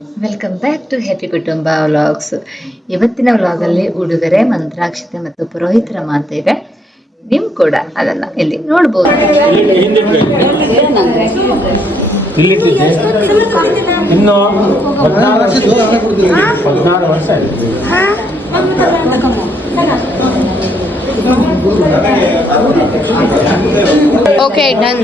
Welcome back to happy ಕುಟುಂಬ vlogs. ಇವತ್ತಿನ ವ್ಲಾಗಲ್ಲಿ ಉಡುಗೊರೆ, ಮಂತ್ರಾಕ್ಷತೆ ಮತ್ತು ಪುರೋಹಿತರ ಮಾತಿದೆ. ನೀವು ಕೂಡ ಅದನ್ನ ಇಲ್ಲಿ ನೋಡ್ಬೋದು. ಇನ್ನು 16 ವರ್ಷ ಓಕೆ ಡನ್.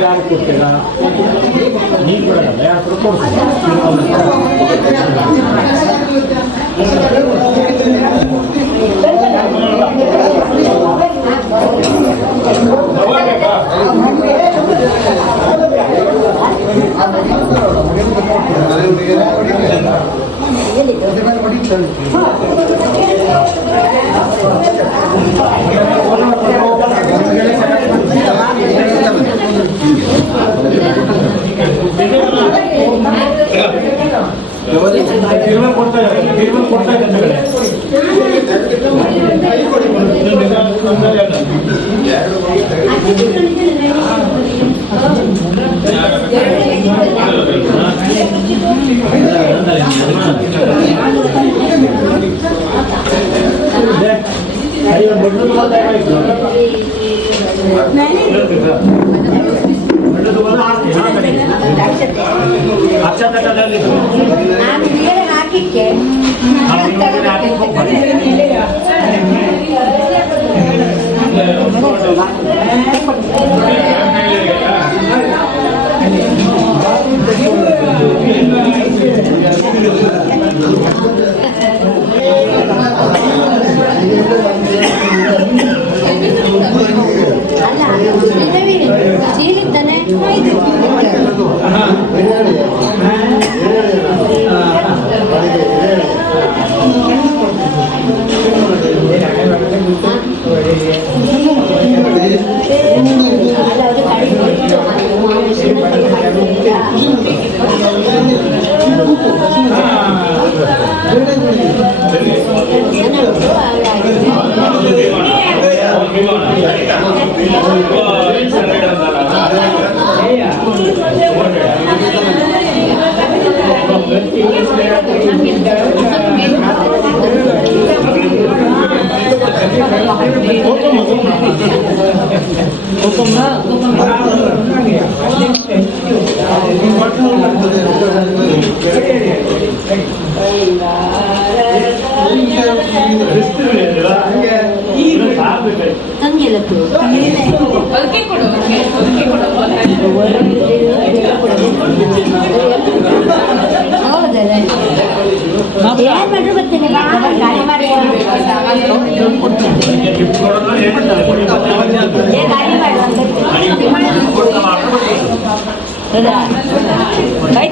ಯಾರು ಕೊಡ್ತೀರಾ ನೀವು ಕೊಡಲ್ಲ ಯಾರು ಕೊಡ್ತೀರಾ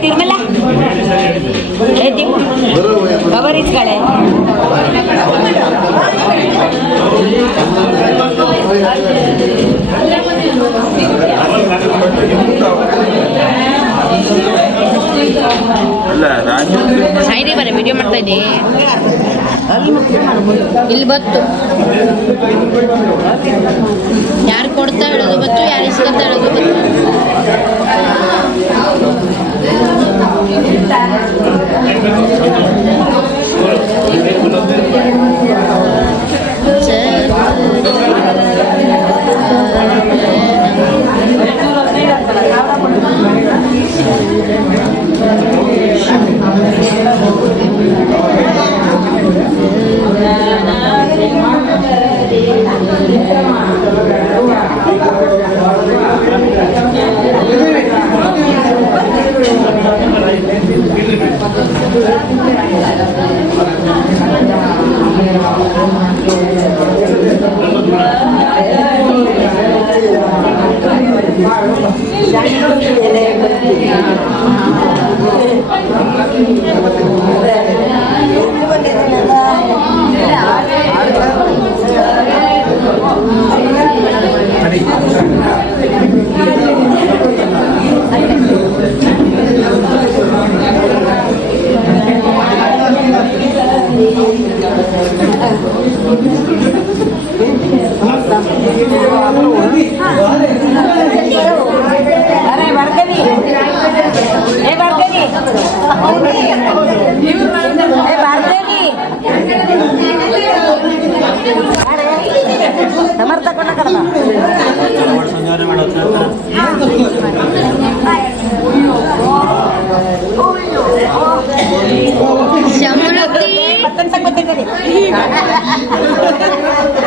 ತಿರ್ಮಲ್ಲ ಕವರ್ ಇಸ್ಕಳೆ ಸೈಡಿ ಬರ ವಿಡಿಯೋ ಮಾಡ್ತಾ ಇದ್ದೆ. ಇಲ್ಲಿ ಬತ್ತು ಯಾರು ಕೊಡ್ತಾ ಹೇಳೋದು ಬತ್ತು, ಯಾರು ಇಸ್ಕೊತಾ ಹೇಳೋದು ಬತ್ತು.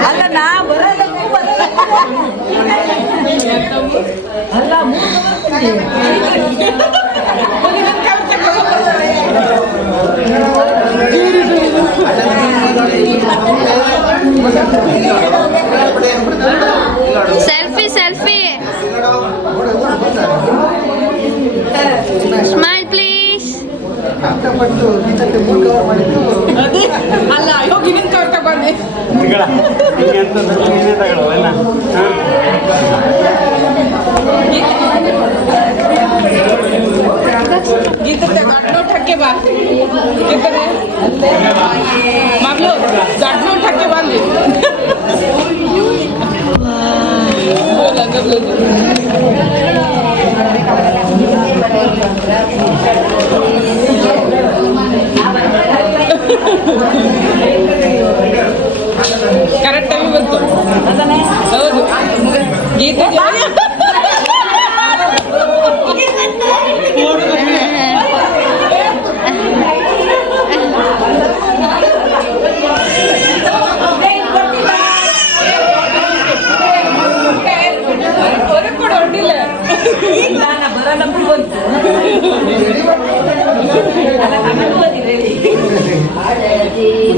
ಅಲ್ಲ ನಾ ಬರೋದು ಅಲ್ಲ ಸೆಲ್ಫಿ ಸೆಲ್ಫಿ ಸ್ಮೈಲ್ ಪ್ಲೀಸ್. ಅಲ್ಲ ಹೋಗಿ ತಗೊಂಡೆ ಗೀತತೆ ಗಡ್ನೋ ಠಕ್ಕೆ ಬಾ ಗೀತನೆ ಮಗಳು ಗಡ್ನೋ ಠಕ್ಕೆ ಬಂದಿ ಕರೆಕ್ಟ್ ಟೈಮ್ ಬಂತು ಹೌದು ಗೀತೆ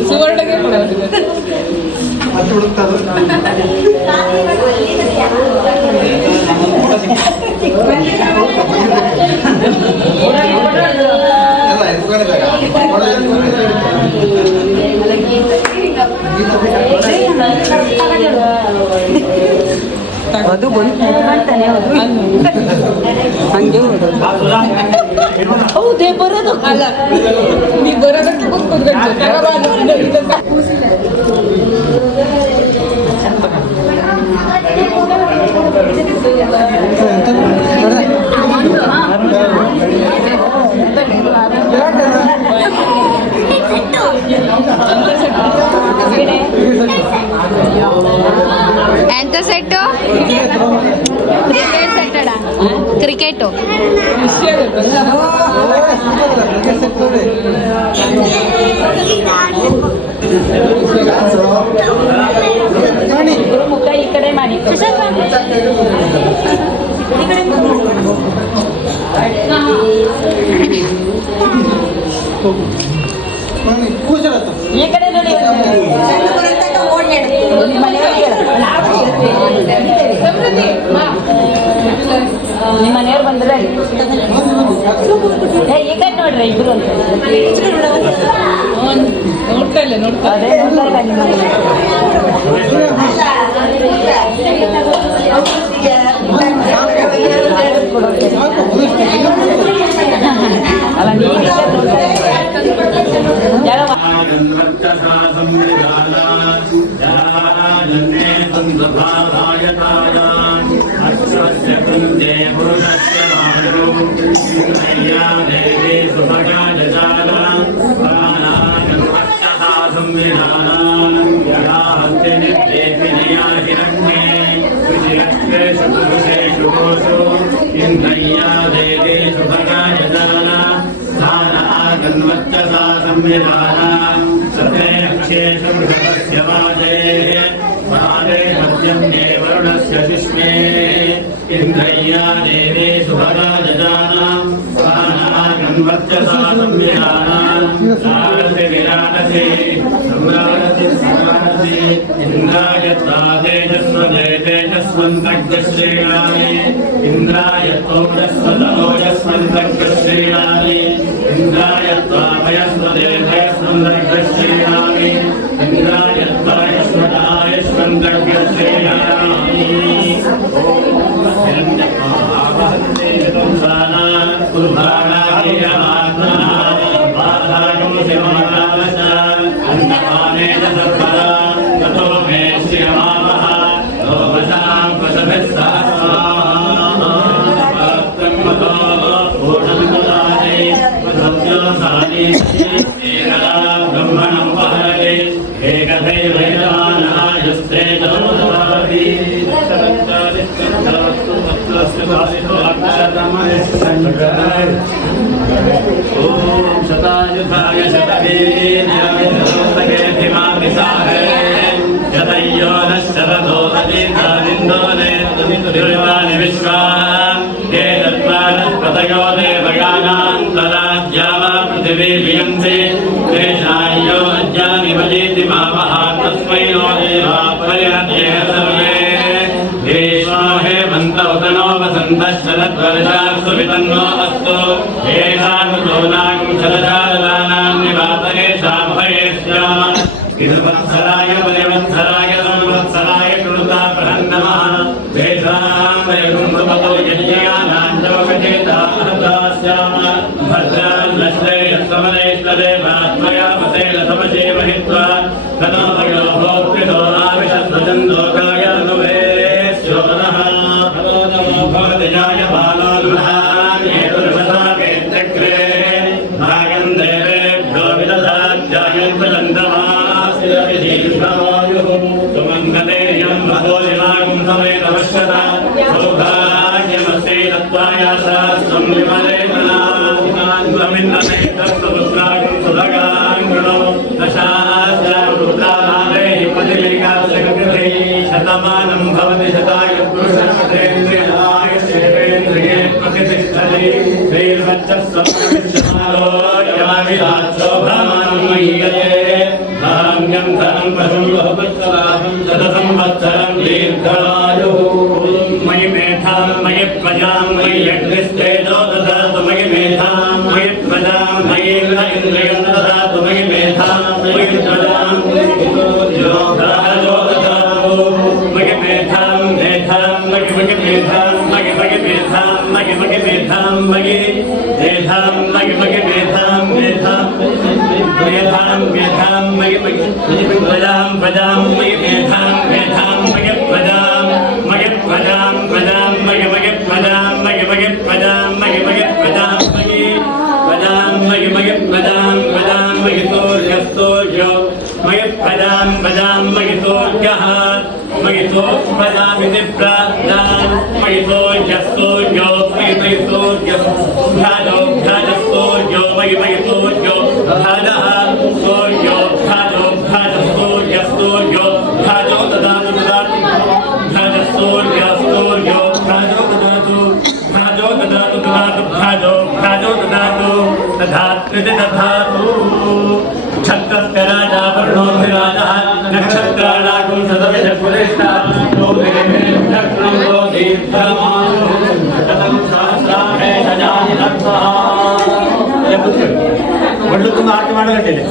ಸುವರ್ಣಗೆ ಅದು ಬಂದು ಹಂಗೆ ಹೌದೇ ಬರೋದು ಅಲ್ಲ ನೀ ಬರೋದಕ್ಕೆ ఎంత సెట్ క్రికెట్ సెట్టడా క్రికెట్ ಮುಖ ಈ ಕಡೆ ಮಾಡಿ ಈ ಕಡೆ ನೋಡಿ ನಿಮ್ಮ ಮನೆಯವ್ರು ಬಂದ್ರೆ ಈ ಕಡೆ ನೋಡ್ರಿ ಇಬ್ರು ಅಂತ ನೋಡ್ತಾ ಇಲ್ಲ ನೋಡ್ತಾ ಅದೇ ನೋಡ್ತಾ ಇಲ್ಲ ಅಲ್ಲ ನೀವು वरुणस्य शिष्मे इन्द्रय्या देवे सुभगा जजाना अन्वर्त्यसा संविधानान् सारसि विराटसि सम्राटसि सम्राटसि इन्द्राय तेजस्वदे तेजस्वन्तग्रश्रेणानि इन्द्राय ओजस्वन्तग्रश्रेणानि इन्द्राय त्वाभयस्वदे भयस्वन्तग्रश्रेणानि इन्द्राय त्वायस्वदायस्वन्तग्रश्रेणानि ब्रह्मणं पहरे एकदैवैरानायुस्ते जगदपति ओम शतायुधाय शतवीर्याय शतयो न शरदो अजितादिन्दोने विश्वा हे तत्त्वानस्पतयो देवयानान्तराज्यावा पृथिवी वियन्ते तेषायो अज्ञानि वजेति मामः तस्मै नो देवा परिहर्ये सर्वे देशो हेमन्त उदनो वसन्तः शरद्वर्षास्तु वितन्नो अस्तु येषाकृतो नागं शरदालदानां निवातयेषाभये स्याम इदवत्सराय बलिवत्सराय संवत्सराय कृता प्रहन्नमः तेषां वैकुण्ठपतो यज्ञयानां जोगजेताहता स्याम भद्रान्नश्रेयस्तमनेष्टदेवात्मया वसेन समशेव हित्वा ततो वयो भोक्तितो आविशस्वचन्दोकाय अनुवे स्योनः भगो नमो भगवति जायमानोन्महान् हेतुर्वसाकेत्यग्रे भागं देवेभ्यो विदधात् जायन्त चन्दमासिरविधीर्भवायुः सुमङ्गलेयं भगोलिमागुं समेत पश्यता सौभाग्यमस्ते तत्त्वायासा स्वं विमले मिन्दमेतत्समुद्रागं सुभगाङ्गणो दशास्यां रुद्रामादेहि पतिलिकाशकृते शतमानं भवति शताय पुरुषस्तेन्द्रियाय सेवेन्द्रिये प्रतिष्ठति श्रीर्वच्चस्वमारोग्यमाविलाशोभमानं महीयते धान्यं धनं पशुं बहुपुत्रलाभं शतसंवत्सरं दीर्घायुः मयि मेधां मयि प्रजां मयि यज्ञस्तेजो ददातु मयि मेधां मयि प्रजां मयि इन्द्रियं ददातु मयि मेधां मयि प्रजां योगायो ददातु मयि मेधां मेधां मयि मेधां मयि मेधां मयि मेधां मयि मेधां मयि मेधां मेधां मेधां मयि प्रजां प्रजां मयि मेधां मेधां मयि प्रजां मयि प्रजां प्रजां मयि प्रजां मयि प्रजां मयि प्रजां मयि प्रजां मयि प्रजां प्रजां मयि सूर्यस्तूर्यो मयि प्रजां प्रजां मयि सूर्यः मयि प्रजामिति प्राज्ञां मयि सूर्यस्तूर्यो मयि सूर्यभ्राजो भ्राजस्तूर्यो मयि सूर्यो भ्राजः सूर्यो भ्राजो भ्राजस्तूर्यस्तूर्यो भ्राजो ददातु ददातु भ्राजस्तूर्यस्तूर्यो भ्राजो ददातु भ्राजो ददातु ददातु भ्राजो भ्राजो ददातु दधात्रिति दधातु क्षत्रस्य राजा वर्णोऽभिराजः नक्षत्राणागुं शतविशपुरेष्ठाः नक्षत्रो दीर्घमानो शतं सहस्रामे शजानि रक्षः ಒಳ್ಳುತ್ತೊಂದು ಆರತಿ ಮಾಡಗಟ್ಟಿದೆ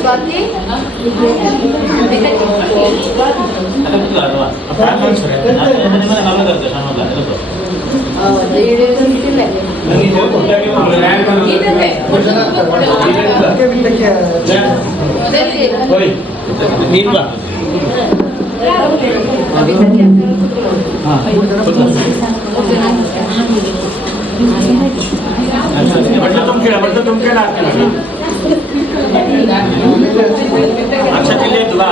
ಸ್ವಾತಿ अच्छा के लिए दुआ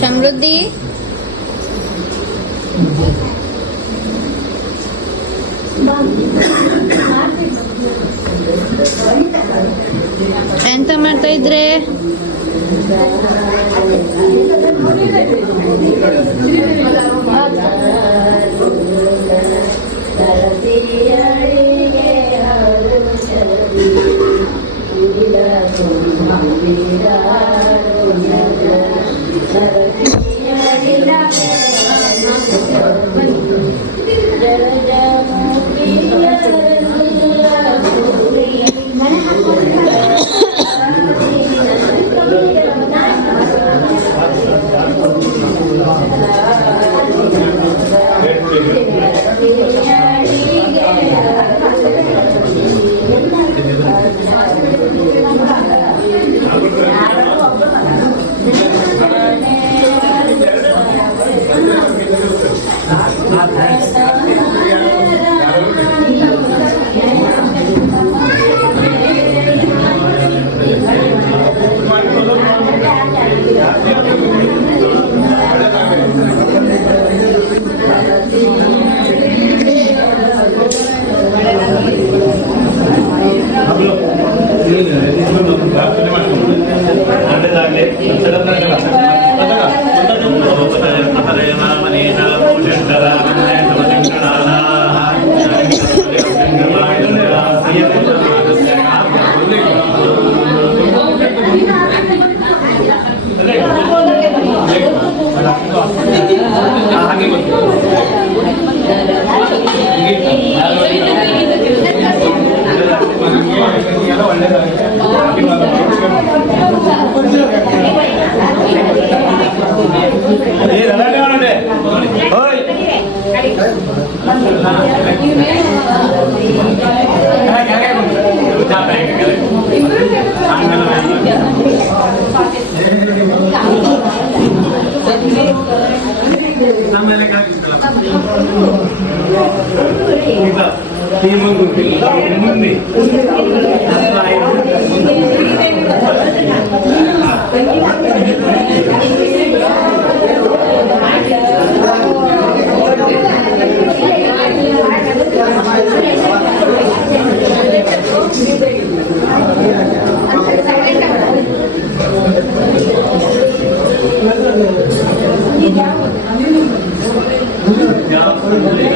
ಸಮೃದ್ಧಿ ಎಂತ ಮಾಡ್ತಾ ಇದ್ರೆ?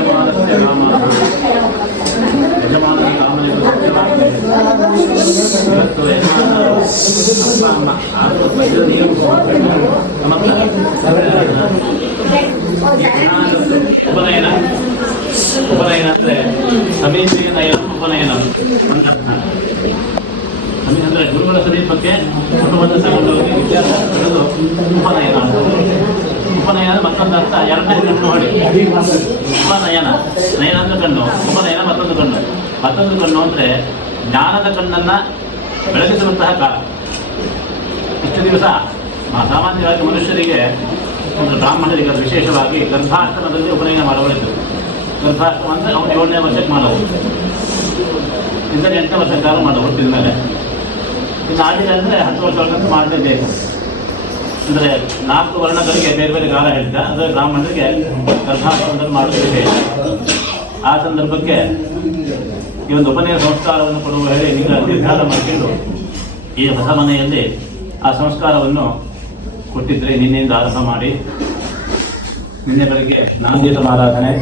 ಯಜಮಾನಸ್ಯ ಕಾಮನಃ ಯಜಮಾನನ ಕಾಮನೆಗಳು ಇವತ್ತು ಯಜಮಾನ ಅಪ್ಪ ಅಮ್ಮ ಆದರೂ ಬೈದರೆ ನೀವು ಉಪನಯನ ಉಪನಯನ ಅಂದರೆ ಸಮೀಪೀಯ ನಯನ ಉಪನಯನ ಅಂತ ಅಂದರೆ ಗುರುಗಳ ಸಮೀಪಕ್ಕೆ ಕುಟುಂಬದ ತಗೊಂಡೋಗಿ ವಿದ್ಯಾಭ್ಯಾಸ ಪಡೆದು ಉಪನಯನ ಉಪನಯನ ಮತ್ತೊಂದು ಅರ್ಥ ಎರಡನೇ ಕಣ್ಣು ನೋಡಿ ಉಪನಯನ ನಯನ ಅಂದ್ರೆ ಕಣ್ಣು ಉಪನಯನ ಮತ್ತೊಂದು ಕಣ್ಣು ಅಂದರೆ ಜ್ಞಾನದ ಕಣ್ಣನ್ನು ಬೆಳಗಿಸುವಂತಹ ಕಾಲ. ಇಷ್ಟು ದಿವಸ ಸಾಮಾನ್ಯವಾಗಿ ಮನುಷ್ಯರಿಗೆ ಒಂದು ಬ್ರಾಹ್ಮಣರಿಗೆ ವಿಶೇಷವಾಗಿ ಗರ್ಭಾಶ್ರಮದಲ್ಲಿ ಉಪನಯನ ಮಾಡಬಾರದು. ಗರ್ಭಾಶ್ರಮ ಅಂದರೆ ಅವನು 7ನೇ ವರ್ಷಕ್ಕೆ ಮಾಡಬಹುದು, ಇಂದ 8ನೇ ವರ್ಷಕ್ಕಾದ್ರೂ ಮಾಡಬಹುದು. ಇದ್ಮೇಲೆ ಇನ್ನು ಆಡಿಲ್ಲ ಅಂದರೆ 10 ವರ್ಷಕ್ಕಂತೂ ಮಾಡಲೇಬೇಕು. ಅಂದರೆ 4 ವರ್ಣಗಳಿಗೆ ಬೇರೆ ಬೇರೆ ಕಾಲ ಹೇಳಿದ್ದ, ಅಂದರೆ ಬ್ರಾಹ್ಮಣರಿಗೆ ಗರ್ಭಾಶ್ರಮದಲ್ಲಿ ಮಾಡಬೇಕು. ಆ ಸಂದರ್ಭಕ್ಕೆ ಈ ಒಂದು ಉಪನಯನ ಸಂಸ್ಕಾರವನ್ನು ಕೊಡುವ ಹೇಳಿ ನಿರ್ಧಾರ ಮಾಡಿಕೊಂಡು ಈ ಹೊಸ ಮನೆಯಲ್ಲಿ ಆ ಸಂಸ್ಕಾರವನ್ನು ಕೊಟ್ಟಿದ್ದರೆ ನಿನ್ನೆಯಿಂದ ಆರಂಭ ಮಾಡಿ ನಿನ್ನೆ ಬೆಳಗ್ಗೆ ನಾಂದಿ ಸಮಾರಾಧನೆ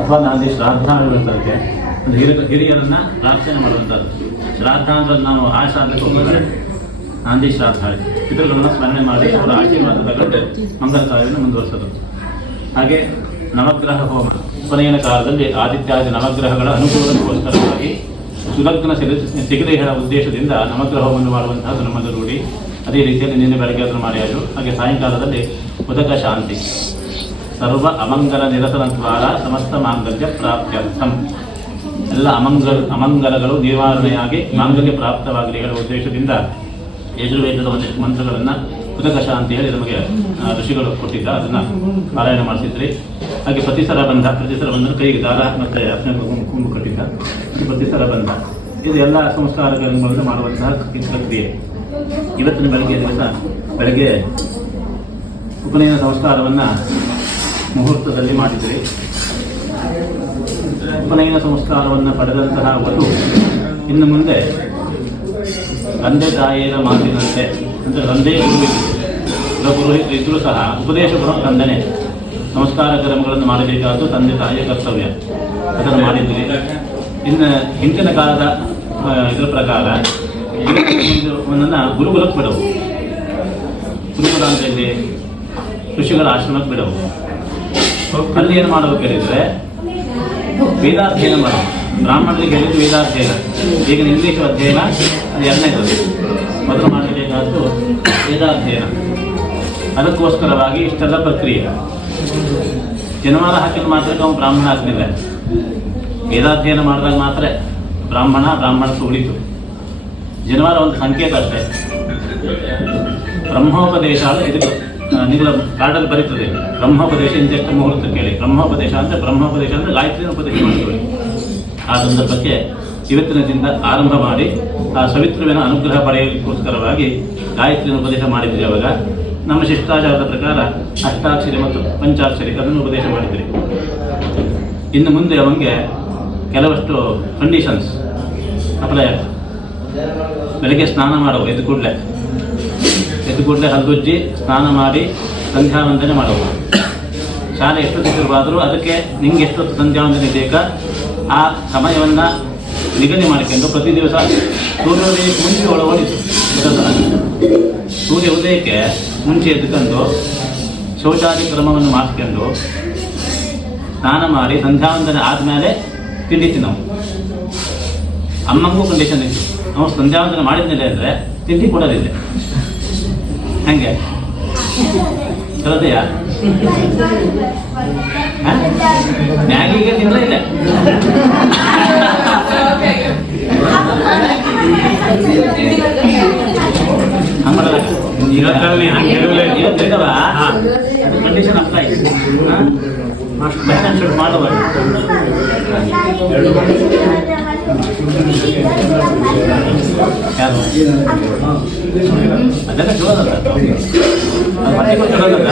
ಅಥವಾ ನಾಂದಿ ಶ್ರಾದ್ದ ಹೇಳುವಂಥದ್ದಕ್ಕೆ ಒಂದು ಹಿರಿಯರನ್ನು ಪ್ರಾರ್ಥನೆ ಮಾಡುವಂಥದ್ದು. ಶ್ರಾದ್ದ ಅಂದರೆ ನಾವು ಆ ಶ್ರಾದ್ದಕ್ಕೆ ಹೋಗ್ತಾರೆ, ನಾಂದಿ ಶ್ರಾದ್ದ ಹೇಳಿ ಪಿತೃಗಳನ್ನು ಸ್ಮರಣೆ ಮಾಡಿ ಅವರ ಆಶೀರ್ವಾದ ತಗೊಂಡು ಮಂಗಲ ಕಾರ್ಯವನ್ನು ಮುಂದುವರಿಸೋದು. ಹಾಗೆ ನವಗ್ರಹ ಹೋಮ ಉಪನಯನ ಕಾಲದಲ್ಲಿ ಆದಿತ್ಯಾದಿ ನವಗ್ರಹಗಳ ಅನುಕೂಲಕ್ಕೋಸ್ಕರವಾಗಿ ಸುಲಗ್ನ ಸಿಗದೆ ಹೇಳುವ ಉದ್ದೇಶದಿಂದ ನವಗ್ರಹ ಹೋಮವನ್ನು ಮಾಡುವಂತಹದ್ದು ನಮ್ಮದು ರೂಢಿ. ಅದೇ ರೀತಿಯಲ್ಲಿ ನಿನ್ನೆ ಬೆಳಗ್ಗೆ ಅದನ್ನು ಮಾಡಿಯಾರು. ಹಾಗೆ ಸಾಯಂಕಾಲದಲ್ಲಿ ಉದಕ ಶಾಂತಿ ಸರ್ವ ಅಮಂಗಲ ನಿರಸನದ್ವಾರ ಸಮಸ್ತ ಮಾಂಗಲ್ಯ ಪ್ರಾಪ್ತ್ಯರ್ಥಂ, ಎಲ್ಲ ಅಮಂಗಲಗಳು ನಿವಾರಣೆಯಾಗಿ ಮಾಂಗಲ್ಯ ಪ್ರಾಪ್ತವಾಗಲಿ ಹೇಳುವ ಉದ್ದೇಶದಿಂದ ಯಜುರ್ವೇದದ ಒಂದಿಷ್ಟು ಮಂತ್ರಗಳನ್ನು ಉದಕ ಶಾಂತಿ ಹೇಳಿ ನಮಗೆ ಋಷಿಗಳು ಕೊಟ್ಟಿದ್ದ, ಅದನ್ನು ಪಾರಾಯಣ ಮಾಡಿಸಿದ್ರಿ. ಹಾಗೆ ಪ್ರತಿಸರ ಬಂಧ ಕೈಗೆ ದಾರ ಮತ್ತು ಅರ್ಶನ ಕುಂಭ ಕಟ್ಟಿದ್ದ ಪ್ರತಿಸರ ಬಂಧ, ಇದು ಎಲ್ಲ ಸಂಸ್ಕಾರಗಳನ್ನು ಮಾಡುವಂತಹ ಪ್ರಕ್ರಿಯೆ. ಇವತ್ತಿನ ಬೆಳಗ್ಗೆ ಉಪನಯನ ಸಂಸ್ಕಾರವನ್ನು ಮುಹೂರ್ತದಲ್ಲಿ ಮಾಡಿದ್ರಿ. ಉಪನಯನ ಸಂಸ್ಕಾರವನ್ನು ಪಡೆದಂತಹ ವಧು ಇನ್ನು ಮುಂದೆ ತಂದೆ ತಾಯಿಯರ ಮಾತಿನಂತೆ, ಅಂದರೆ ತಂದೆ ಪುರೋಹಿತ ಇದ್ದರೂ ಸಹ ಉಪದೇಶ ಕೊಡೋ ತಂದೆನೇ ನಮಸ್ಕಾರ ಕರ್ಮಗಳನ್ನು ಮಾಡಬೇಕಾದ್ದು ತಂದೆ ತಾಯಿಯ ಕರ್ತವ್ಯ. ಅದನ್ನು ಮಾಡಿದ್ವಿ. ಇನ್ನು ಹಿಂದಿನ ಕಾಲದ ಇದರ ಪ್ರಕಾರ ಒಂದನ್ನು ಗುರುಕುಲಕ್ಕೆ ಬಿಡವು, ಗುರುಕುಲ ಅಂತ ಇಲ್ಲಿ ಋಷಿಗಳ ಆಶ್ರಮಕ್ಕೆ ಬಿಡವು. ಅಲ್ಲಿ ಏನು ಮಾಡಬೇಕು ಹೇಳಿದರೆ ವೇದಾಧ್ಯಯನ ಮಾಡೋದು. ಬ್ರಾಹ್ಮಣರಿಗೆ ಹೇಳಿದ್ದು ವೇದಾಧ್ಯಯನ. ಈಗಿನ ಇಂಗ್ಲೀಷ್ ಅಧ್ಯಯನ ಅದು 2ನೇದು. ಮೊದಲು ಮಾಡಬೇಕಾದ್ದು ವೇದಾಧ್ಯಯನ. ಅದಕ್ಕೋಸ್ಕರವಾಗಿ ಇಷ್ಟೆಲ್ಲ ಪ್ರಕ್ರಿಯೆ. ಜನವಾರ ಹಾಕಿದ ಮಾತ್ರ ಅವನು ಬ್ರಾಹ್ಮಣ ಆಗ್ತಿಲ್ಲ. ವೇದಾಧ್ಯಯನ ಮಾಡಿದಾಗ ಮಾತ್ರ ಬ್ರಾಹ್ಮಣತ್ವ ಉಳಿತು. ಜನವಾರ ಒಂದು ಸಂಕೇತ ಅಷ್ಟೇ. ಬ್ರಹ್ಮೋಪದೇಶ ಅಂದರೆ ಇದು ನಿಗಳ ಕಾರ್ಡಲ್ಲಿ ಬರೀತದೆ. ಬ್ರಹ್ಮೋಪದೇಶ ಇಂತೆಷ್ಟು ಮುಹೂರ್ತ ಕೇಳಿ. ಬ್ರಹ್ಮೋಪದೇಶ ಅಂದರೆ ಗಾಯತ್ರಿನ ಉಪದೇಶ ಮಾಡ್ತೀವಿ. ಆ ಸಂದರ್ಭಕ್ಕೆ ಇವತ್ತಿನ ದಿನದಿಂದ ಆರಂಭ ಮಾಡಿ ಆ ಸವಿತೃವಿನ ಅನುಗ್ರಹ ಪಡೆಯಲಿಕ್ಕೋಸ್ಕರವಾಗಿ ಗಾಯತ್ರಿನ ಉಪದೇಶ ಮಾಡಿದ್ರಿ. ಅವಾಗ ನಮ್ಮ ಶಿಷ್ಟಾಚಾರದ ಪ್ರಕಾರ ಅಷ್ಟಾಕ್ಷರಿ ಮತ್ತು ಪಂಚಾಕ್ಷರಿ ಅದನ್ನು ಉಪದೇಶ ಮಾಡಿದ್ರಿ. ಇನ್ನು ಮುಂದೆ ಅವನಿಗೆ ಕೆಲವಷ್ಟು ಕಂಡೀಷನ್ಸ್ ಅಪ್ಲೈ ಆಗುತ್ತೆ. ಬೆಳಗ್ಗೆ ಸ್ನಾನ ಮಾಡುವ, ಎದ್ದು ಕೂಡಲೇ ಹಲ್ಲುಜ್ಜಿ ಸ್ನಾನ ಮಾಡಿ ಸಂಧ್ಯಾವಂದನೆ ಮಾಡುವ. ಶಾಲೆ ಎಷ್ಟೊತ್ತಿರುವಾದರೂ ಅದಕ್ಕೆ ನಿಂಗೆ ಎಷ್ಟೊತ್ತು ಸಂಧ್ಯಾವಂದನೆ ಬೇಕಾ ಆ ಸಮಯವನ್ನು ನಿಗದಿ ಮಾಡಿಕೊಂಡು ಪ್ರತಿ ದಿವಸ ಸೂರ್ಯೋದಯಕ್ಕೆ ಮುಂಚೆ ಒಳಗೊಳಿಸು. ಸೂರ್ಯ ಉದಯಕ್ಕೆ ಮುಂಚೆ ಎದ್ದುಕೊಂಡು ಶೌಚಾದಿ ಕ್ರಮವನ್ನು ಮಾಡಿಕೊಂಡು ಸ್ನಾನ ಮಾಡಿ ಸಂಧ್ಯಾವಂದನೆ ಆದಮೇಲೆ ತಿಂಡಿ ತಿನ್ನವು. ಅಮ್ಮಂಗೂ ಕಂಡೀಷನ್ ಇತ್ತು, ನಾವು ಸಂಧ್ಯಾವಂದನೆ ಮಾಡಿದ್ಮೇಲೆ ಅಂದರೆ ತಿಂಡಿ ಕೊಡೋದಿಲ್ಲ. ಹಂಗೆ ಕಲದೆಯಾ? ಮ್ಯಾಗಿಗೆ ತಿನ್ನಲೇ ಇಲ್ಲ. ಇವತ್ತಿದ್ದವ ಕಂಡೀಷನ್ ಅಪ್ಲೈ ಶೂಟ್ ಮಾಡುವ. ಅದೆಲ್ಲ ಚಲೋದಲ್ಲ, ಅದು ಹೊಟ್ಟೆಗೂ ಚಲೋದಲ್ಲ.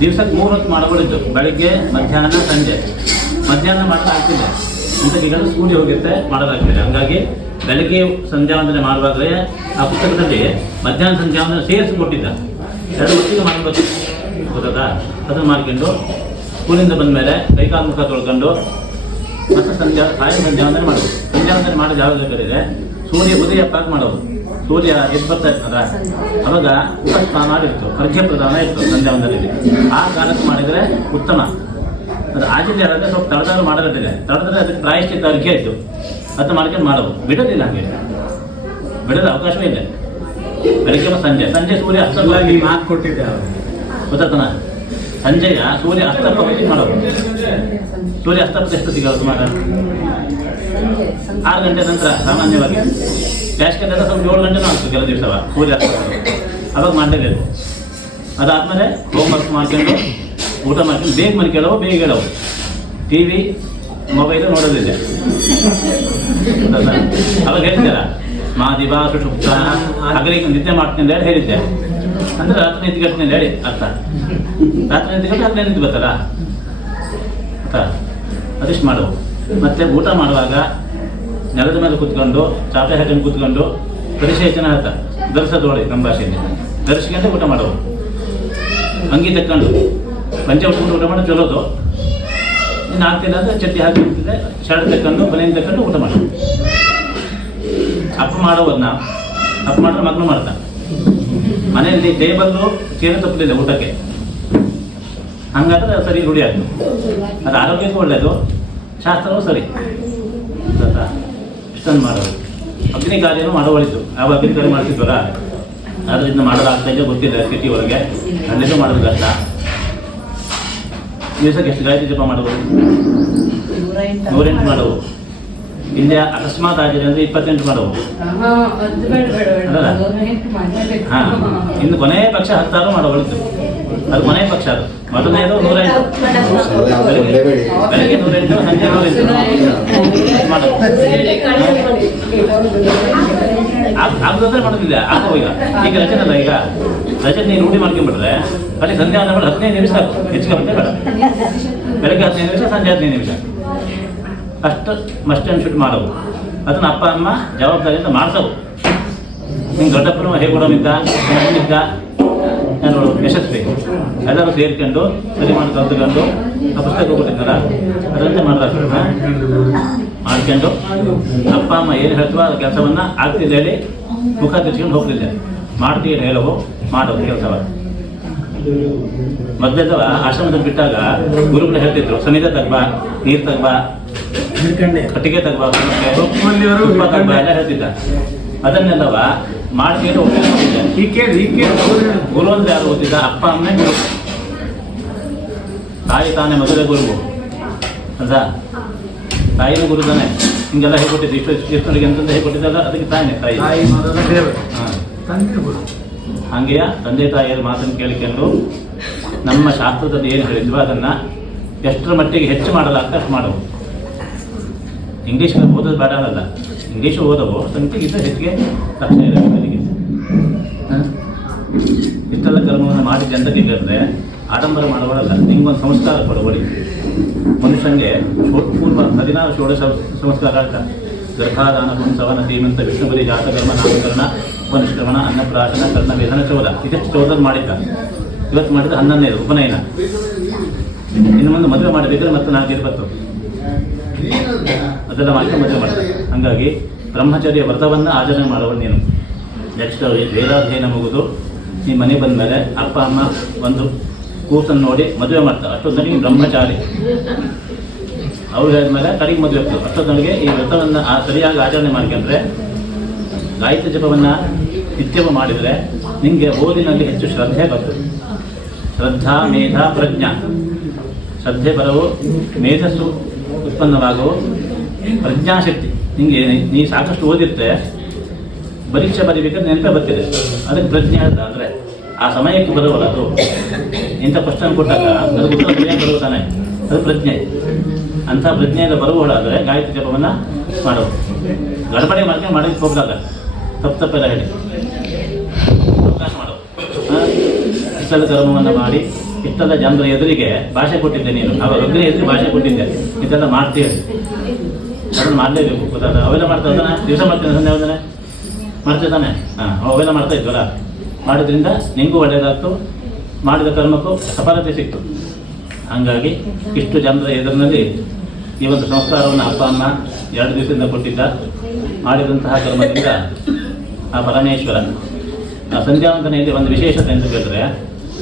ದಿವಸಕ್ಕೆ 3 ಹೊತ್ತು ಮಾಡಬಾರ್ದು. ಬೆಳಿಗ್ಗೆ, ಮಧ್ಯಾಹ್ನ, ಸಂಜೆ. ಮಧ್ಯಾಹ್ನ ಮಾಡಲಾಗ್ತಿದೆ ಅಂತ ಈಗ ಸೂರ್ಯ ಹೋಗುತ್ತೆ ಮಾಡಲಾಗ್ತಿದೆ. ಹಂಗಾಗಿ ಬೆಳಗ್ಗೆ ಸಂಧ್ಯಾವಂದನೆ ಮಾಡುವಾಗಲೇ ಆ ಪುಸ್ತಕದಲ್ಲಿ ಮಧ್ಯಾಹ್ನ ಸಂಧ್ಯಾವಂದನೆ ಸೇರಿಸಿ ಕೊಟ್ಟಿದ್ದ, ಎರಡು ಒಟ್ಟಿಗೆ ಮಾಡಬೇಕು ಗೊತ್ತಾ. ಅದನ್ನು ಮಾಡ್ಕೊಂಡು ಸ್ಕೂಲಿಂದ ಬಂದ ಮೇಲೆ ಕೈಕಾಲು ಮುಖ ತೊಳ್ಕೊಂಡು ಮತ್ತೆ ಸಾಯ ಸಂಧ್ಯಾವಂದನೆ ಮಾಡೋದು. ಸಂಧ್ಯಾವಂದನೆ ಮಾಡೋದು ಯಾವಾಗ ಬೇಕಾದ್ರೆ ಸೂರ್ಯ ಉದಯ ಪಾಕ ಮಾಡೋದು. ಸೂರ್ಯ ಎದ್ದು ಬರ್ತಾ ಇರ್ತದ ಅವಾಗ ಉಪಸ್ಥಾನ ಇತ್ತು, ಅರ್ಘ್ಯ ಪ್ರದಾನ ಇತ್ತು ಸಂಧ್ಯಾವಂದನೆಯಲ್ಲಿ. ಆ ಕಾಲಕ್ಕೆ ಮಾಡಿದರೆ ಉತ್ತಮ. ಅದು ಆಗಿಲ್ಲ ಯಾರಾದ್ರೆ ಸ್ವಲ್ಪ ತಡದಾರು ಮಾಡಲಿದೆ, ತಡದ್ರೆ ಅದಕ್ಕೆ ಪ್ರಾಯಶ್ಚಿತ್ತ ಅರ್ಘ್ಯ ಇತ್ತು, ಅದನ್ನ ಮಾಡ್ಕೊಂಡು ಮಾಡೋದು. ಬಿಡೋದಿಲ್ಲ, ಹಂಗೆ ಬಿಡೋದು ಅವಕಾಶವೇ ಇಲ್ಲ. ಬೆಳಗ್ಗೆ ಸಂಜೆ ಸೂರ್ಯ ಅಸ್ತವಾಗಿ ಮಾತು ಕೊಟ್ಟಿದ್ದೆ ಗೊತ್ತಾತನ. ಸಂಜೆಯ ಸೂರ್ಯ ಅಸ್ತಪ್ಪ ಹೊತ್ತಿಗೆ ಮಾಡೋದು. ಸೂರ್ಯ ಅಸ್ತಪ್ಪ ಎಷ್ಟು ಸಿಗೋದು ಸುಮಾರು 6 ಗಂಟೆ ನಂತರ ಸಾಮಾನ್ಯವಾಗಿ. ಬೇಸಿಗೆ ಸ್ವಲ್ಪ 7 ಗಂಟೆನೂ ಆಗ್ತದೆ ಕೆಲವು ದಿವಸ ಸೂರ್ಯ ಅಸ್ತಪ್ಪ, ಅವಾಗ ಮಾಡಲೇಬೇಕು. ಅದಾದ್ಮೇಲೆ ಹೋಮ್ವರ್ಕ್ ಮಾಡ್ಕೊಂಡು ಊಟ ಮಾಡ್ಕೊಂಡು ಬೇಗ ಮನೆ ಕೇಳವು, ಬೇಗ ಹೇಳವು. ಟಿ ವಿ ಮೊಬೈಲು ನೋಡೋದಿದೆ. ಅವಾಗ ಹೇಳ್ತೀರ ಮಾದಿಬಾ ಸುಷುಪ್ತ, ಹಗಲಿಗೆ ನಿದ್ದೆ ಮಾಡ್ತೀನಿ ಹೇಳಿ ಹೇಳಿದ್ದೆ. ಅಂದ್ರೆ ರಾತ್ರಿ ನಿಂತ್ಕೊಳ್ತೀನಿ ಹೇಳಿ ಅರ್ಥ. ರಾತ್ರಿ ನಿಂತ್ಕೊಂಡು ಹಗಲೇ ನಿಂತು ಗೊತ್ತಲ್ಲ ಅರ್ಥ. ಅದಿಷ್ಟು ಮಾಡವು. ಮತ್ತೆ ಊಟ ಮಾಡುವಾಗ ನೆಲದ ಮೇಲೆ ಕೂತ್ಕೊಂಡು ಚಾಪೆ ಹಾಕೊಂಡು ಕೂತ್ಕೊಂಡು ಪರಿಶೇಚನ ಹೇಳ್ತ ಗರ್ಸದೋಳಿ ನಮ್ಮ ಭಾಷೆಯಲ್ಲಿ ಗರ್ಸ್ಕೊಂಡು ಊಟ ಮಾಡೋದು. ಅಂಗಿ ತಕ್ಕೊಂಡು ಪಂಚೆ ಉಟ್ಕೊಂಡು ಊಟ ಮಾಡಿ ಚಲೋದು. ಇನ್ನು ಆಗ್ತಿಲ್ಲ ಅಂದರೆ ಚಟ್ಟಿ ಹಾಕಿ ಇರ್ತಿದೆ, ಶರ್ಟ್ ತಕ್ಕೊಂಡು ಮನೆಯಿಂದ ತಕ್ಕೊಂಡು ಊಟ ಮಾಡೋದು. ಅಪ್ಪ ಮಾಡೋದನ್ನ ಅಪ್ಪ ಮಾಡಿದ್ರೆ ಮಕ್ಕಳು ಮಾಡ್ತಾನೆ. ಮನೆಯಲ್ಲಿ ಟೇಬಲ್ಲು ಚೇರು ತಪ್ಪಲಿಲ್ಲ ಊಟಕ್ಕೆ, ಹಂಗಾದ್ರೆ ಸರಿ ರೂಢಿ ಆಗ್ತದೆ. ಅದು ಆರೋಗ್ಯಕ್ಕೂ ಒಳ್ಳೆಯದು, ಶಾಸ್ತ್ರವೂ ಸರಿ. ಇಷ್ಟೊಂದು ಮಾಡೋದು. ಅಗ್ನಿ ಕಾರ್ಯನೂ ಮಾಡೋವಳಿತು. ಯಾವ ಅಗ್ನಿ ಕಾರ್ಯ ಮಾಡ್ತಿದ್ವಲ್ಲ, ಅದರಿಂದ ಮಾಡೋದಾಗ್ತಾ ಇದೆ ಗೊತ್ತಿಲ್ಲ. ಸಿಟಿ ಒಳಗೆ ಅಲ್ಲಿಂದ ಮಾಡೋದು ಕಷ್ಟ. ದಿವಸಕ್ಕೆ ಎಷ್ಟು ಗಾಯತ್ರಿ ಜಪ ಮಾಡಬಹುದು? 108 ಮಾಡವು. ಇಲ್ಲಿ ಅಕಸ್ಮಾತ್ ಆಗಿದೆ ಅಂದರೆ 28 ಮಾಡವು. ಹಾಂ, ಇನ್ನು ಕೊನೆಯ ಪಕ್ಷ 10 ಮಾಡವಳಿತು. ಅದು ಕೊನೆಯ ಪಕ್ಷ. ಅದು ಮೊದಲನೇದು 108, ಬೆಳಗ್ಗೆ 108, ಸಂಜೆ 108 ಮಾಡೋದು. ಆಗದಂದ್ರೆ ಮಾಡೋದಿಲ್ಲ. ಆಗೋ ಈಗ ರಚನೆ ಅಲ್ಲ. ಈಗ ರಚನೆ ನೀವು ರೂಢಿ ಮಾಡ್ಕೊಂಡ್ಬಿಟ್ರೆ ಅಲ್ಲಿ ಸಂಧ್ಯಾ ಮಾಡಿ 15 ನಿಮಿಷ ಸಾಕು, ಹೆಚ್ಚಿಗೆ ಬಂದೇ ಬೇಡ. ಬೆಳಗ್ಗೆ 15 ನಿಮಿಷ, ಸಂಜೆ 15 ನಿಮಿಷ ಅಷ್ಟು ಮಸ್ಟ್ ಅಂಡ್ ಶುಡ್ ಮಾಡೋದು. ಅದನ್ನ ಅಪ್ಪ ಅಮ್ಮ ಜವಾಬ್ದಾರಿಯಿಂದ ಮಾಡ್ಸವು. ನಿಮ್ಗೆ ದೊಡ್ಡಪ್ಪನ ಹೇಗೆ ಕೊಡೋಮಿದ್ದ ನೋಡು ಯಶಸ್ವಿ ಎಲ್ಲರೂ ಸೇರ್ಕೊಂಡು ಸರಿ ಮಾಡಿ ಕಲ್ತ್ಕೊಂಡು ಆ ಪುಸ್ತಕ ಕೊಟ್ಟಿದ್ದಾರ ಅದರಂತೆ ಮಾಡಬೇಕು. ಮಾಡ್ಕೊಂಡು ಅಪ್ಪ ಅಮ್ಮ ಏನು ಹೇಳ್ತೀವೋ ಆ ಕೆಲಸವನ್ನ ಆಗ್ತಿಲ್ಲ ಹೇಳಿ ಮುಖ ತಿರ್ಸ್ಕೊಂಡು ಹೋಗ್ತಿಲ್ಲ. ಮಾಡ್ತೀವಿ ಹೇಳವು ಮಾಡೋದು ಕೆಲಸವ. ಮೊದಲೆದವ ಆಶ್ರಮದಲ್ಲಿ ಬಿಟ್ಟಾಗ ಗುರುಗಳು ಹೇಳ್ತಿದ್ರು, ಸಮಿತ ತಗ್ಬಾ, ನೀರು ತಗ್ಬಾ, ಕಟ್ಟಿಗೆ ತಗ್ಬಾ, ತುಪ್ಪ ತಗ್ಬಾ ಎಲ್ಲ ಹೇಳ್ತಿದ್ದ. ಅದನ್ನೆಲ್ಲವ ಮಾಡ್ಕೊಂಡು ಗುರು ಅಂದ್ರೆ ಯಾರು ಓದಿದ್ದ? ಅಪ್ಪ ಅಮ್ಮನೇ ಗುರು. ತಾಯಿ ತಾನೇ ಮೊದಲೇ ಗುರು ಅದ. ತಾಯಿನ ಗುರು ತಾನೆ. ಹಿಂಗೆಲ್ಲ ಹೇಳ್ಕೊಟ್ಟಿದ್ದು ಇಷ್ಟೊಂದಿಗೆ ಅಂತಂದು ಹೇಳ್ಕೊಟ್ಟಿದ್ದಲ್ಲ, ಅದಕ್ಕೆ ತಾಯಿನೇ ತಾಯಿ. ಹಂಗೆಯ ತಂದೆ ತಾಯಿಯರ ಮಾತನ್ನು ಕೇಳಿಕೊಂಡು ನಮ್ಮ ಶಾಸ್ತ್ರದಲ್ಲಿ ಏನು ಹೇಳಿದ್ವೋ ಅದನ್ನು ಎಷ್ಟರ ಮಟ್ಟಿಗೆ ಹೆಚ್ಚು ಮಾಡಲಾಗ್ತದೆ ಅಷ್ಟು ಮಾಡವು. ಇಂಗ್ಲೀಷ್ ಓದೋದು ಬೇಡ ಅನ್ನಲ್ಲ, ಇಂಗ್ಲೀಷು ಓದವು ಸಂಖ್ಯೆಗಿಂತ ಹೆಚ್ಚಿಗೆ ಲಕ್ಷ್ಯ ಇರಬೇಕು ಅದಕ್ಕೆ. ಇಷ್ಟೆಲ್ಲ ಕರ್ಮವನ್ನು ಮಾಡಿದ್ದೆ ಅಂತ ಕೇಳಿದ್ರೆ ಆಡಂಬರ ಮಾಡುವಲ್ಲ, ನಿಂಗೊಂದು ಸಂಸ್ಕಾರ ಕೊಡಬಡಿ. ಮನುಷ್ಯನಿಗೆ ಪೂರ್ವ 16 ಷೋಡಶ ಸಂಸ್ಕಾರ ಆಗ್ತಾ ಗರ್ಭಾದಾನ ಪುಂಸವನ ಶ್ರೀಮಂತ ವಿಷ್ಣುಬಲಿ ಜಾತಕರ್ಮ ನಾಮಕರಣ ಉಪನಿಷ್ಕ್ರಮಣ ಅನ್ನಪ್ರಾಶನ ಕರ್ಣ ವೇದನ ಚೌದ. ಇದಷ್ಟು ಚೌದಲ್ಲಿ ಮಾಡಿದ್ದ. ಇವತ್ತು ಮಾಡಿದ 11ನೇದು ಉಪನಯನ. ಇನ್ನು ಮುಂದೆ ಮದುವೆ ಮಾಡಬೇಕಾದ್ರೆ ಮತ್ತೆ 4 ಅದೆಲ್ಲ ಮಾಡ್ಕೊಂಡು ಮದುವೆ ಮಾಡ್ತಾರೆ. ಹಾಗಾಗಿ ಬ್ರಹ್ಮಚರ್ಯ ವ್ರತವನ್ನು ಆಚರಣೆ ಮಾಡುವಳು ನೀನು. ನೆಕ್ಸ್ಟ್ ವೇದಾಧ್ಯಯನ ಮುಗಿದು ನೀ ಮನೆ ಬಂದ ಮೇಲೆ ಅಪ್ಪ ಅಮ್ಮ ಒಂದು ಕೂಸನ್ನು ನೋಡಿ ಮದುವೆ ಮಾಡ್ತಾರೆ. ಅಷ್ಟೊಂದನಿಗೆ ಬ್ರಹ್ಮಚಾರಿ ಅವ್ರು ಹೇಳಿದ್ಮೇಲೆ ಕಡೆಗೆ ಮದುವೆ ಆಗ್ತದೆ. ಅಷ್ಟೊಂದನಿಗೆ ಈ ವ್ರತವನ್ನು ಸರಿಯಾಗಿ ಆಚರಣೆ ಮಾಡ್ಕೊಂಡ್ರೆ, ಗಾಯತ್ರಿ ಜಪವನ್ನು ನಿತ್ಯವ ಮಾಡಿದರೆ ನಿಮಗೆ ಓದಿನಲ್ಲಿ ಹೆಚ್ಚು ಶ್ರದ್ಧೆ ಬರ್ತದೆ. ಶ್ರದ್ಧಾ ಮೇಧ ಪ್ರಜ್ಞಾ. ಶ್ರದ್ಧೆ ಬರವು, ಮೇಧಸ್ಸು ಉತ್ಪನ್ನವಾಗುವ, ಪ್ರಜ್ಞಾಶಕ್ತಿ. ನಿಮಗೆ ನೀ ಸಾಕಷ್ಟು ಓದಿರುತ್ತೆ, ಪರೀಕ್ಷೆ ಬರೀಬೇಕಾದ್ರೆ ನೆನಪೇ ಬರ್ತಿದೆ. ಅದಕ್ಕೆ ಪ್ರಜ್ಞೆ ಅಂತ ಅಂದರೆ ಆ ಸಮಯಕ್ಕೆ ಬರುವಲ್ಲ ಅದು. ಇಂಥ ಕ್ವಶನ್ ಕೊಟ್ಟಾಗ ಅದು ಉತ್ತರ ಸರಿಯಾಗಿ ಬರುತ್ತಾನೆ, ಅದು ಪ್ರಜ್ಞೆ. ಅಂಥ ಪ್ರಜ್ಞೆಯಿಂದ ಬರುವಳಾದರೆ ಗಾಯತ್ರಿ ಜಪವನ್ನು ಮಾಡೋದು. ಗಡಬಡೆ ಮಾಡ್ಕೊಂಡು ಮಾಡೋಕ್ಕೆ ಹೋಗ್ದಾಗ ತಪ್ಪೆಲ್ಲ ಹೇಳಿ ಅವಕಾಶ ಮಾಡೋದು. ಇಷ್ಟೆಲ್ಲ ಕರ್ಮವನ್ನು ಮಾಡಿ ಇಷ್ಟೆಲ್ಲ ಜನರ ಎದುರಿಗೆ ಭಾಷೆ ಕೊಟ್ಟಿದ್ದೆ ನೀನು. ಅವಾಗ ಅಗ್ನಿ ಎದುರು ಭಾಷೆ ಕೊಟ್ಟಿದ್ದೆ, ಇದೆಲ್ಲ ಮಾಡ್ತೀವಿ. ಅದನ್ನು ಮಾಡಲೇಬೇಕು. ಗೊತ್ತಾದ? ಅವೆಲ್ಲ ಮಾಡ್ತಾ ಇದ್ದಾನೆ, ದಿವಸ ಮಾಡ್ತೀನಿ ಸಂಧ್ಯಾ ವಂದನೆ ಮಾಡ್ತಿದ್ದಾನೆ. ಅವೆಲ್ಲ ಮಾಡ್ತಾ ಇದ್ವಲ್ಲ, ಮಾಡೋದ್ರಿಂದ ನಿಮಗೂ ಒಳ್ಳೆಯದಾಗ್ತು, ಮಾಡಿದ ಕರ್ಮಕ್ಕೂ ಸಫಲತೆ ಸಿಕ್ತು. ಹಾಗಾಗಿ ಇಷ್ಟು ಜನರ ಎದುರಿನಲ್ಲಿ ಈ ಒಂದು ಸಂಸ್ಕಾರವನ್ನು ಅಪ್ಪ ಅಮ್ಮ 2 ದಿವಸದಿಂದ ಕೊಟ್ಟಿದ್ದ. ಮಾಡಿದಂತಹ ಕರ್ಮದಿಂದ ಆ ಪರಮೇಶ್ವರ ಆ ಸಂಧ್ಯಾವಂದನೆಯಲ್ಲಿ ಒಂದು ವಿಶೇಷತೆ ಎಂದು ಹೇಳಿದ್ರೆ,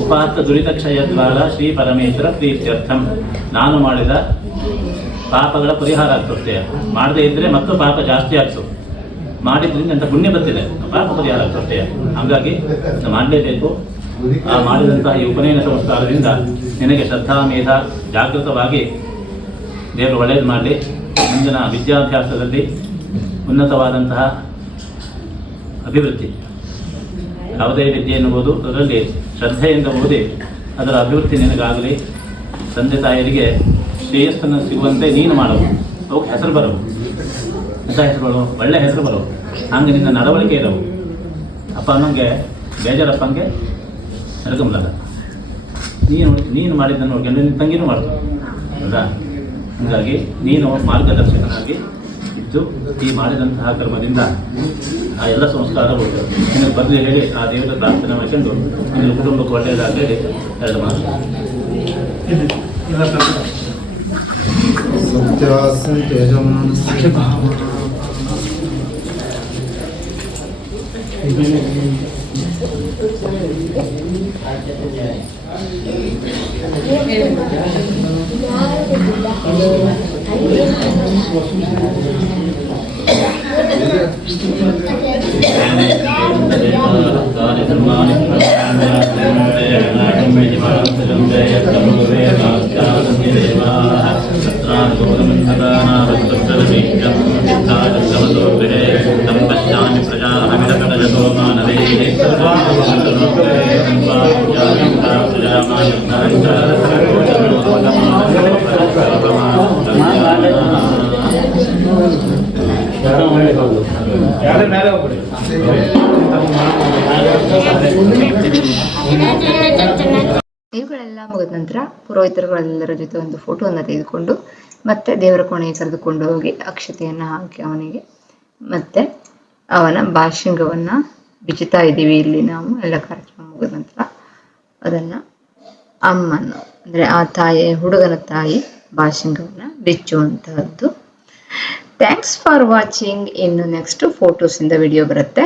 ಉಪಾತ್ತ ದುರಿತಕ್ಷಯ ದ್ವಾರ ಶ್ರೀ ಪರಮೇಶ್ವರ ಪ್ರೀತ್ಯರ್ಥಂ. ನಾನು ಮಾಡಿದ ಪಾಪಗಳ ಪರಿಹಾರ ಆಗ್ತದೆ. ಮಾಡದೇ ಇದ್ದರೆ ಮತ್ತು ಪಾಪ ಜಾಸ್ತಿ ಆಗ್ತು, ಮಾಡಿದ್ರಿಂದ ಅಂತ ಪುಣ್ಯ ಬರ್ತಿದೆ, ಪಾಪ ಪರಿಹಾರ ಆಗ್ತದೆ. ಹಾಗಾಗಿ ಮಾಡಲೇಬೇಕು. ಆ ಮಾಡಿದಂತಹ ಈ ಉಪನಯನ ಸಂಸ್ಕಾರದಿಂದ ನಿನಗೆ ಶ್ರದ್ಧಾ ಮೇಧ ಜಾಗೃತವಾಗಿ ದೇವರು ಒಳ್ಳೆಯದು ಮಾಡಲಿ. ಮುಂದಿನ ವಿದ್ಯಾಭ್ಯಾಸದಲ್ಲಿ ಉನ್ನತವಾದಂತಹ ಅಭಿವೃದ್ಧಿ, ಯಾವುದೇ ವಿದ್ಯೆ ಎನ್ನುವುದು ಅದರಲ್ಲಿ ಶ್ರದ್ಧೆಯಿಂದ ಓದಿ ಅದರ ಅಭಿವೃದ್ಧಿ ನಿನಗಾಗಲಿ. ತಂದೆ ತಾಯಿಯರಿಗೆ ಶ್ರೇಯಸ್ಸನ್ನು ಸಿಗುವಂತೆ ನೀನು ಮಾಡವು, ಅವಕ್ಕೆ ಹೆಸರು ಬರವು, ಎಂಥ ಹೆಸರುಗಳು, ಒಳ್ಳೆಯ ಹೆಸರು ಬರವು. ಹಂಗೆ ನಿನ್ನ ನಡವಳಿಕೆ ಇರವು. ಅಪ್ಪ ಅನ್ನೋಂಗೆ ಬೇಜಾರಪ್ಪಂಗೆ ನರಕಂಬಲದ ನೀನು ಮಾಡಿದ್ದನ್ನು ನೋಡ್ಕೊಂಡು ನಿನ್ನ ತಂಗಿನೂ ಮಾಡ್ತು ಹೌದಾ. ಹಾಗಾಗಿ ನೀನು ಮಾರ್ಗದರ್ಶಕನಾಗಿ ಇದ್ದು ಈ ಮಾಡಿದಂತಹ ಕರ್ಮದಿಂದ ಆ ಎಲ್ಲ ಸಂಸ್ಕಾರವು ನಿನಗೆ ಬರಲಿ ಹೇಳಿ ಆ ದೇವರ ಪ್ರಾರ್ಥನೆ ಮಾಡಿಕೊಂಡು ನಿನ್ನ ಕುಟುಂಬಕ್ಕೆ ಒಳ್ಳೆಯದಾಗಲಿ ಹೇಳಿ 2 ಮಾತು. ಇವುಗಳೆಲ್ಲ ಮುಗಿದ ನಂತರ ಪುರೋಹಿತರುಗಳೆಲ್ಲರ ಜೊತೆ ಒಂದು ಫೋಟೋವನ್ನು ತೆಗೆದುಕೊಂಡು ಮತ್ತೆ ದೇವರ ಕೋಣೆಗೆ ಕರೆದುಕೊಂಡು ಹೋಗಿ ಅಕ್ಷತೆಯನ್ನು ಹಾಕಿ ಅವನಿಗೆ ಮತ್ತೆ ಅವನ ಭಾಷಿಂಗವನ್ನು ಬಿಚ್ಚುತ್ತಾ ಇದ್ದೀವಿ. ಇಲ್ಲಿ ನಾವು ಎಲ್ಲ ಕಾರ್ಯಕ್ರಮ ಮುಗಿದ ನಂತರ ಅದನ್ನು ಅಮ್ಮನು ಅಂದರೆ ಆ ತಾಯಿ, ಹುಡುಗನ ತಾಯಿ ಭಾಷಿಂಗವನ್ನು ಬಿಚ್ಚುವಂತಹದ್ದು. Thanks for watching. ಇನ್ನು ನೆಕ್ಸ್ಟ್ ಫೋಟೋಸಿಂದ ವಿಡಿಯೋ ಬರುತ್ತೆ.